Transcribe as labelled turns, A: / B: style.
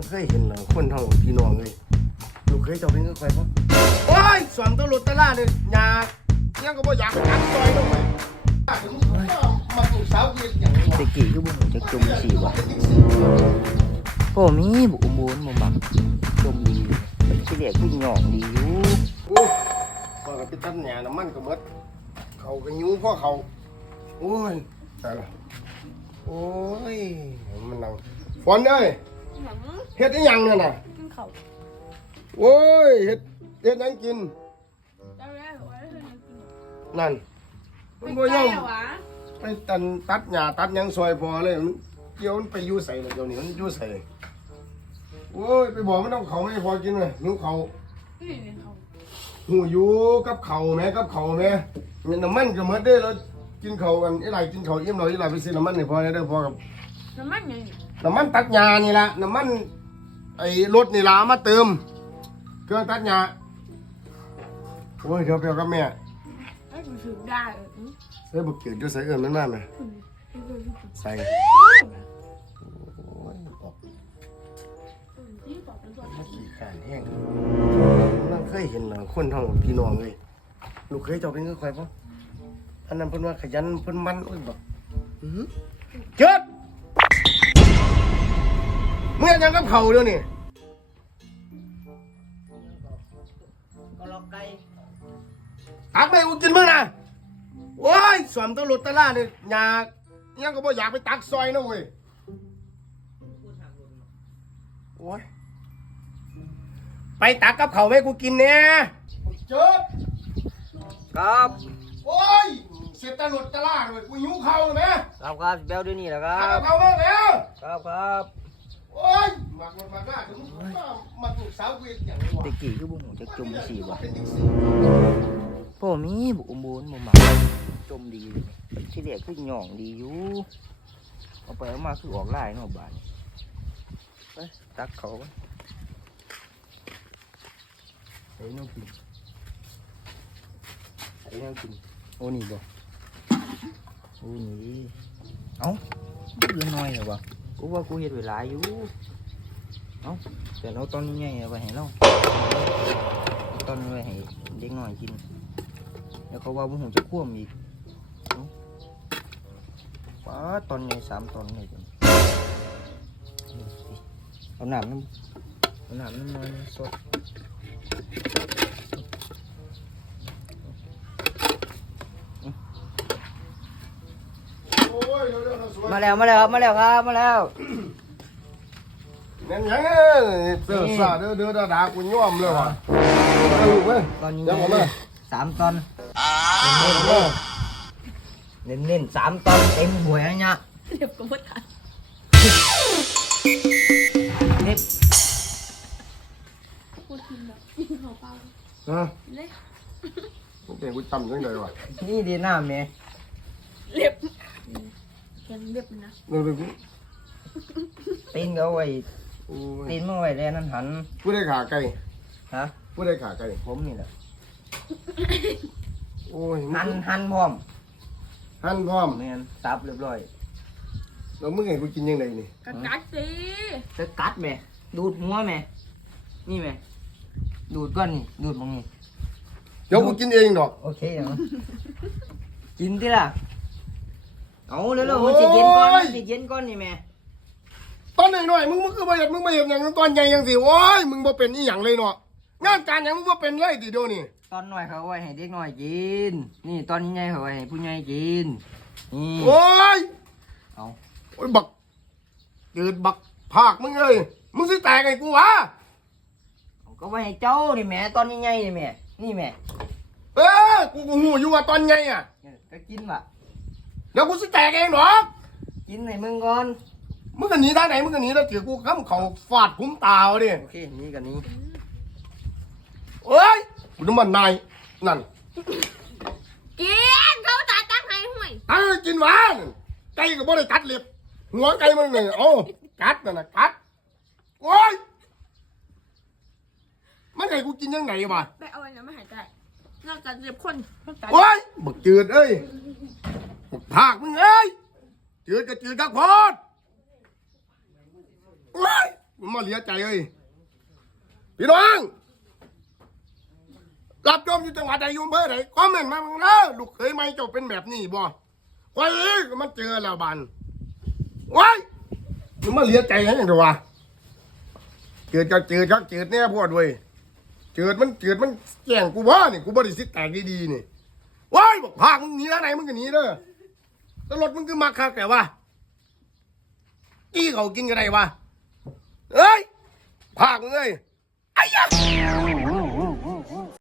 A: เคยเห็นเหรอคนท้องพี่น้องเลยลูกเคยเจ้าเป็นเงือกไฟปะโอ้ยสวมตะลุดตะล่าเนี่ยอยากยังก็บ่อยากจับซอยลงไปมาถูกสาวเกียร์อย่างนี้
B: ตะกี้คือบุญจะจมสีวะพ่อมีบุอุโมนบ่มักจมดีที่เรียกขึ้นหย่องดีอยู่
A: โอ้พอกับพี่ตั้มเนี่ยน้ำมันก็หมดเขาก็ยิ้วพ่อเขาโอ้ยตายละโอ้ยมันนั่งฝนเอ้ยเฮ็ดอีหยังเนี่ยน่ะ
C: กินข้าว
A: โอ้ยเฮ็ดหยังกิน
C: แล้วแม่บอกว่าเธอยังกิน
A: นั่นมันบ่ยอมไปตัดหญ้าตัดหยังซอยพอเลยมันเกี่ยวมันไปอยู่ใส่แล้วเดี๋ยวนี้มันอยู่ใส่โอ้ยไปบอกมันต้องเขาให้พอกินเลยหิวเขา
C: นี่นี่เขา
A: หูอยู่กับเขาแม่กับเขาแม่มันน้ำมันก็หมดเด้อแล้วกินเขากันไอ้ไรกินเขาอิ่มเราไอ้ไรไปซื้อน้ำมันนี่พอได้อพอกับ
C: น้ำมันไง
A: น้ำมันตัดหญ้านี่ละน้ำมันไอ้รถนี่ละมาเติมเครื่องตัดหญ้าโอ้ยเดี๋ยวไปเอากับแม่
C: ไอ้กูถือได้
A: ใส่บุกเกิดจะใส่เอิญมันมากไหมใส่
C: ยี่ปอกเป็นตัว
A: ขี้การแห้งนั่งเคยเห็นเหรอคนท้องพี่น้องเลยลูกเคยเจ้าเป็นเงือกไฟปะอันนั้นเพิ่นว่าขยันเพิ่นมันโอ้ยบอกเจิดเมื่อยังกับเขาเดี๋ยวนี้
B: ก็ลอกไก่
A: ตักไปกูกินมึงนะโอ้ยสวมตะลุดตะล่าเนี่ยอยากยังก็บ่อยากไปตักซอยนะเว้ยโอ้ยไปตักกับเขาให้กูกินเนี่ยเจิด
B: ครับ
A: โอ้ยเสร็จตะลุดตะล่าเลยกูหิวข้าวเลย
B: ครับครับแบลเดี๋ยวนี้แหละครั
A: ตักกับบ เขามาแล้ว
B: ครับครับ
A: โอ้ยหมักมันมาหน้าถึงมาถูกสาวเวียนอย่างนี้วะ
B: ตะกี้คือบุญจะจมสีวะ
A: เป็นยังไง
B: พ่อมีบุอุโมนบ่มักจมดีที่เรียกขึ้นหย่องดีอยู่เอาไปเอามาคือออกลายเนาะบ้านไปตักเขาก่อน
A: ไอ้น้องกินไอ้น้องกิน
B: โอ้นี่บ่โอ้นี่เอ้าเรื่องน้อยเหรอวะกูว่ากูเฮ็ดเวลาอยู่เอ้าแต่เราตอนนี้ไงเอาไปให้เราตอนนี้ไว้ให้เด็กน้อยกินแล้วเขาว่าบุหูจะคว่ำอีกเอ้าว้าตอนใหญ่3 ตอนเลยจังเอาน้ำน้ำมันสด
A: โอ้ยเร็วๆสวย
B: มาแล้วครับมาแล้ว
A: นั่นยังเสือสาเด้อด่ากูย่อมเลยว่ะเอาลูกเว้ย
B: ตอนนี้
A: เดี๋ยวผมเลย
B: 3 ตอนเน้น3 ตอนเต็มหวยนะเนี่ย
C: เรียบกับมดกัน
B: เน็บ
C: กูกินแบบกินข้าวเปล่า
A: ฮะ
C: เลย
A: โอเคกูจำยังไงวะ
B: นี่ดีน้ำเนี่ย
C: เรียบแกนเรียบนะ
A: เร็วๆกู
B: ตีนก็เอาไว้
A: โอ้ย
B: ตีนมาไว้แล้วนั่นหัน
A: ผู้ได้ขาไก่
B: ฮะ
A: ผู้ได้ขาไก่
B: ผมนี่แหละ
A: โอ้ย
B: หันพร้อม
A: หั่นพร้อม
B: เนียนสับเรียบร้อย
A: แล้วมึงเห็นกูกินยังไงนี่
C: กัดกัดสิ
B: จะกัดแม่ดูดหัวแม่นี่แม่ดูดก้อนนี่ดูดมองนี่
A: เดี๋ยวกูกินเองดอก
B: โอเคเหรอกินที่ล่ะเอาเร็วๆมันจะเย็นก่อนมันจะเย็นก่อนนี่แม่
A: ตอนหน่อยๆมึงคือประหยัดมึงไม่เห็นอย่างตอนใหญ่ยังสิโอ้ยมึงบ่เป็นอีหยังเลยเนาะงานการหยังมึงบ่เป็นเลยทีเดียวนี่
B: ตอนน้อยเขาเอาไว้ให้เด็กน้อยกินนี่ตอนใหญ่เขาเอาไว้ให้ผู้ใหญ่กินนี่
A: โอ้ย
B: เอา
A: โอ้ยบักเกิดบักภาคมึงเลยมึงสิแตกไงกูวะ
B: ก็ไว้ให้เจ้านี่แม่ตอนใหญ่ๆนี่แม่นี่แม่
A: เออกูหูอยู่ว่าตอนใหญ่อ่ะ
B: ก็กินว่ะ
A: เดี๋ยวกูสิแตกเองหรอก
B: กินให้มึงก่อน
A: มึงกันหนีทางไหนมึงกันหนีแล้วเถือกูข้ามเขาฟาดคุ้มตาเอาดิ
B: โอเคนี่กับนี้
A: เอ้ยกูน้ำมันนายนั่น
C: กินเขาตาตั้งให้ห่วย
A: เอ้ยกินหวานไก่ก็บ่ได้กัดเล็บหัวไก่มันเลยโอ้กัดนั่นน่ะกัดโอ้ยมันไงกูกินยังไงวะ
C: ไปเอาอันนั้นมาหายใจนอกจากเรียบคนนอกจาก
A: โอ้ยบักจืดเอ้ยบักภาคมึงเอ้ยจืดก็จืดกักพอดโอ้ยมันมาเหลียใจเลยพี่น้องรับชมอยู่จังหวัดใดอยู่อำเภอไหนคอมเมนต์มาบ้างนะลูกเคยไหมเจ้าเป็นแบบนี้บ่ไว้มันเจอแล้วบันไว้มันมาเหลียใจยังไงเดี๋ยววะเจิดก็เจิดครับเจิดเนี่ยพวกด้วยเจิดมันแจ้งกูว่านี่กูบริสิทธิ์แตกดีๆนี่ว้ายบอกพามึงหนีทางไหนมึงก็หนีเด้อตลอดมึงคือมาคักแต่ว่ากี้เขากินกันไรวะเอ้ยพามึงเอ้ยไอ้ยักษ์